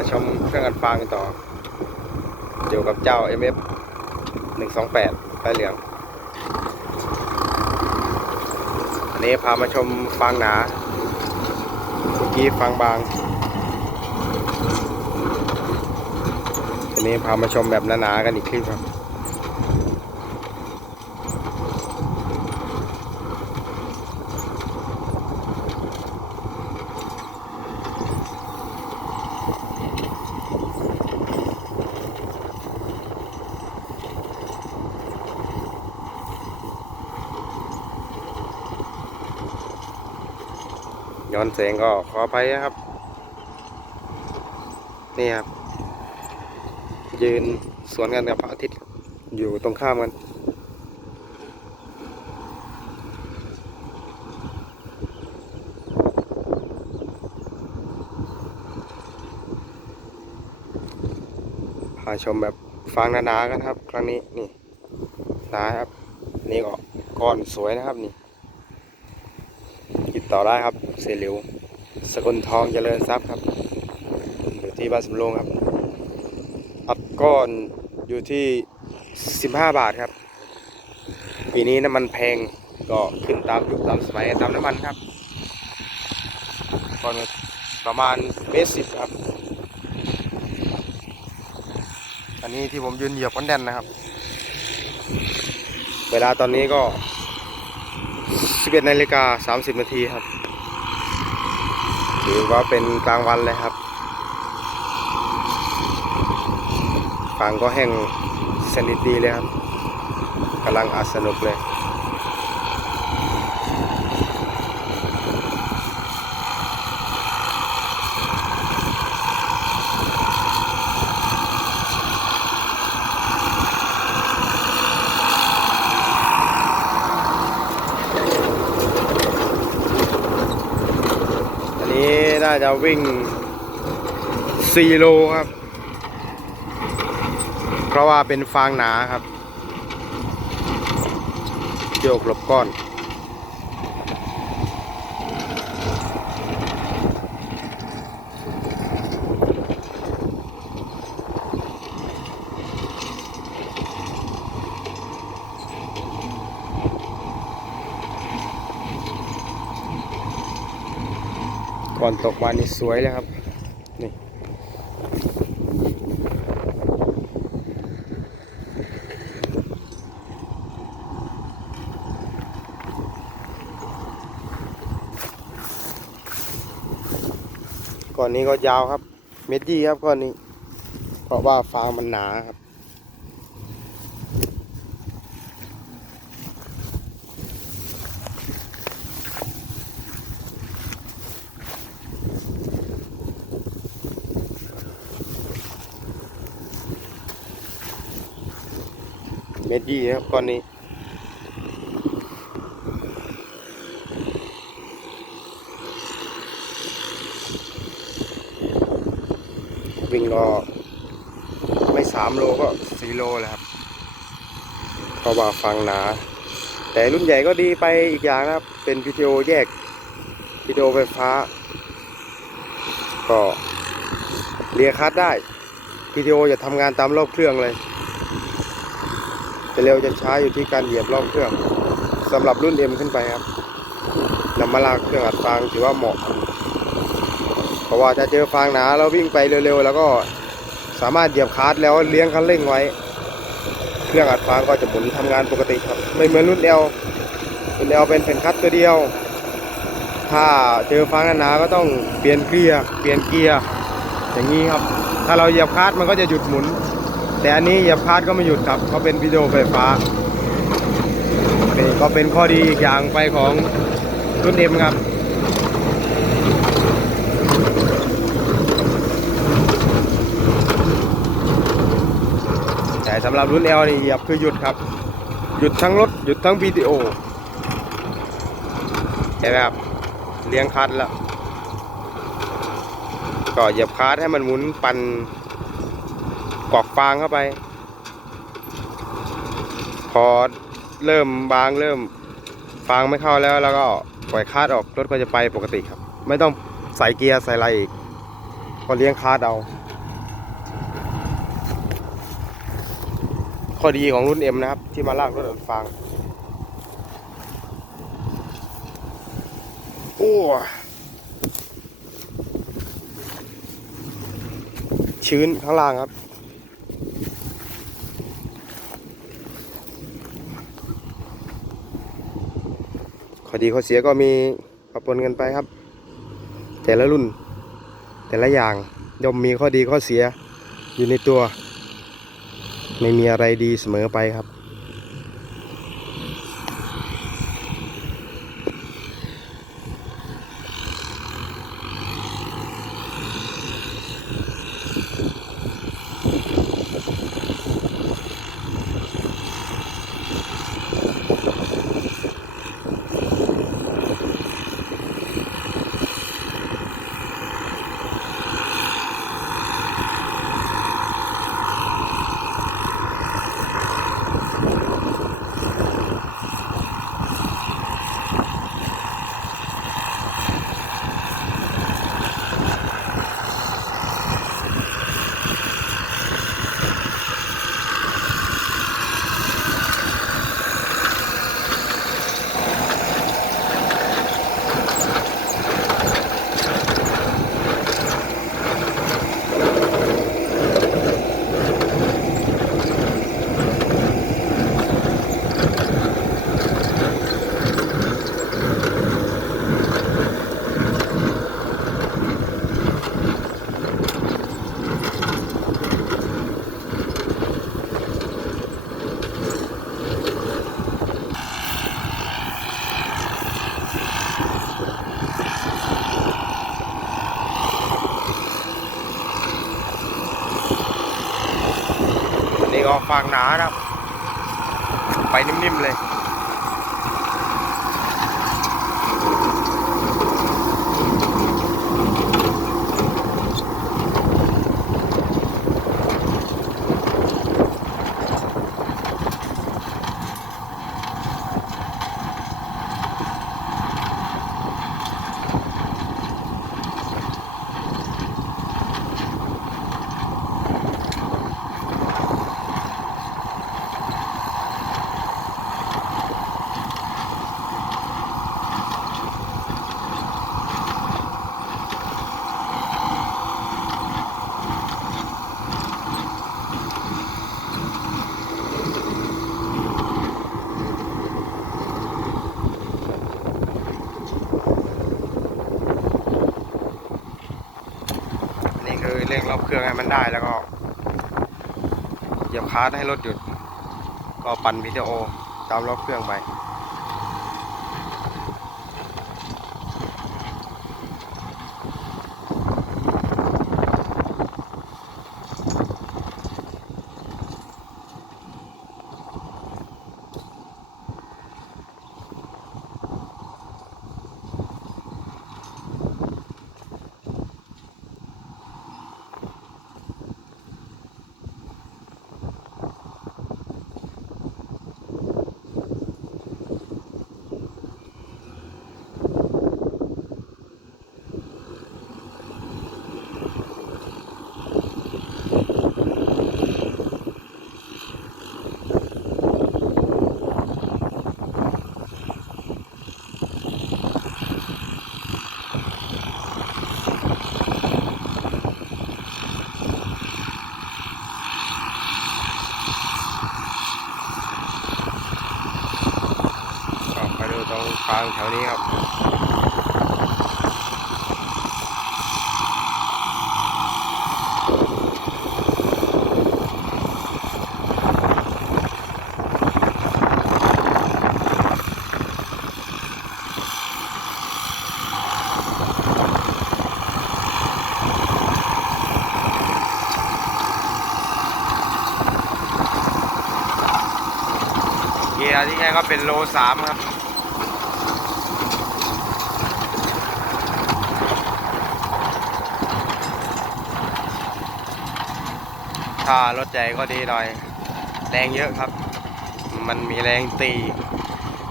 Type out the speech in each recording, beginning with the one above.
มาชมเครื่องอัดฟางกันต่อ อยู่กับเจ้า MF 128ไฟเหลือง อันนี้พามาชมฟางหนาเมื่อกี้ฟางบางทีนี้พามาชมแบบหนาๆกันอีกคลิปครับ ย้อนแสงก็ขออภัยนะครับ นี่ครับ ยืนสวนกันกับพระอาทิตย์อยู่ตรงข้ามกันพาชมแบบฟางนาๆกันครับ ครั้งนี้นี่นาครับ นี่ก็ก้อนสวยนะครับนี่ติดต่อได้ครับ เสหลิวสกุลทองเจริญทรัพย์ครับอยู่ที่บ้านสำโรงครับอัดก้อนอยู่ที่ 15 บาทครับ ปีนี้น้ำมันแพงก็ขึ้นตามยุคตามสมัยตามน้ำมันครับก้อนประมาณเมตรสิบครับ อันนี้ที่ผมยืนเหยียบก้อนแดนนะครับ เวลาตอนนี้ก็ 11นาฬิกา30นาทีครับ ถือว่าเป็นกลางวันเลยครับฟางก็แห้งสนิทดีเลยครับกำลังอัดสนุกเลย อัน น่าจะวิ่ง 4 โลครับ เพราะว่าเป็นฟางหนาครับ โยกหลบก้อน อนตกมานี่สวยเลยครับ นี่ก่อนนี้ก็ยาวครับ เม็ดยี่ครับก่อนนี้ เพราะว่าฟางมันหนาครับ เม็ดยี่ครับก้อนนี้วิ่งก็ไม่สามโลก็สี่โลแหละครับเพราะว่าฟังหนา แต่รุ่นใหญ่ก็ดีไปอีกอย่างนะครับ เป็นวิดีโอแยกวิดีโอไฟฟ้า ก็เรียคัดได้วิดีโอจะทำงานตามรอบเครื่องเลย เร็วจะช้าอยู่ที่การเหยียบรอบเครื่องสำหรับรุ่น M ขึ้นไปครับนำมาลากเครื่องอัดฟางถือว่าเหมาะ เพราะว่าถ้าเจอฟางหนาแล้ววิ่งไปเร็วๆ แล้วก็สามารถเหยียบคลัสแล้วเลี้ยงคันเร่งไว้ เครื่องอัดฟางก็จะหมุนทำงานปกติครับ ไม่เหมือนรุ่นเอลรุ่นเอลเป็นเป็นคัสตัวเดียว ถ้าเจอฟางหนาก็ต้องเปลี่ยนเกียร์เปลี่ยนเกียร์อย่างนี้ครับ ถ้าเราเหยียบคลัสมันก็จะหยุดหมุน แต่อันนี้เหยียบคลัสก็ไม่หยุดครับเขาเป็นวิดีโอไฟฟ้านี่ก็เป็นข้อดีอีกอย่างไปของรุ่นเอ็มครับแต่สำหรับรุ่น L นี่เหยียบคือหยุดครับ หยุดทั้งรถหยุดทั้งวิดีโอเห็นไหมครับเลี้ยงคัดแล้วก็เหยียบคัดให้มันหมุนปัน กอกฟางเข้าไป พอเริ่มบางเริ่มฟางไม่เข้าแล้ว แล้วก็ปล่อยคาดออกรถก็จะไปปกติครับ ไม่ต้องใส่เกียร์ใส่อะไรอีกก็เลี้ยงคาดเอาข้อดีของรุ่นเอ็มนะครับ ที่มาลากรถอัดฟางโอ้ชื้นข้างล่างครับ ดีข้อเสียก็มีปะปนกันไปครับ แต่ละรุ่น แต่ละอย่างย่อมมีข้อดีข้อเสียอยู่ในตัว ไม่มีอะไรดีเสมอไปครับ ออกฟางหนานะครับไปนิ่มๆเลย อันนี้คือ เครื่องให้มันได้แล้วก็เหยียบคาร์ให้รถหยุด ก็ปั่นวิดีโอตามรอบเครื่องไป กียร์ที่ใช้ก็เป็นโลสามครับถ้ารถใหญ่ก็ดีหน่อย แรงเยอะครับ มันมีแรงตี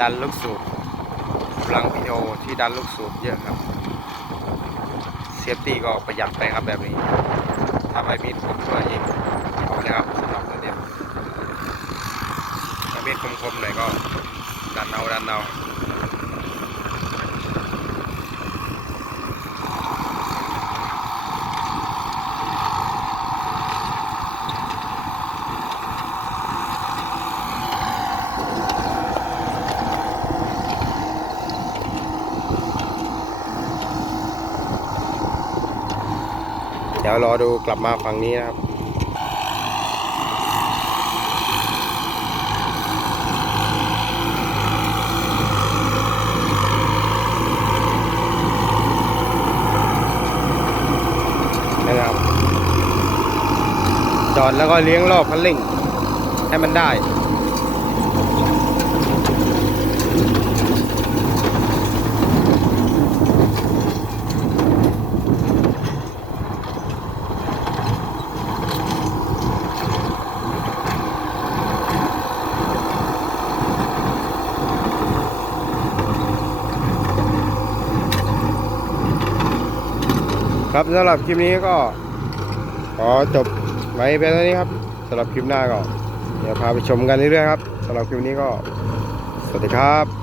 ดันลูกสูบกำลังวิดีโอที่ดันลูกสูบเยอะครับ เซฟตี้ก็ประหยัดไปครับแบบนี้ ถ้าไม่มีผมตัวยิงเอาเลยครับสำหรับตัวเดียว ม็ด คมๆหน่อยก็ดันเอาดันเอาเดี๋ยวรอดูกลับมาฝั่งนี้นะครับนะครับ จ อดแล้วก็เลี้ยงรอบคันเร่ง ให้มันได้ ครับสำหรับคลิปนี้ก็ขอจบ ไว้เป็นเท่านี้ครับสำหรับคลิปหน้าก็เดี๋ยวพาไปชมกันเรื่อยๆครับสำหรับคลิปนี้ก็ สวัสดีครับ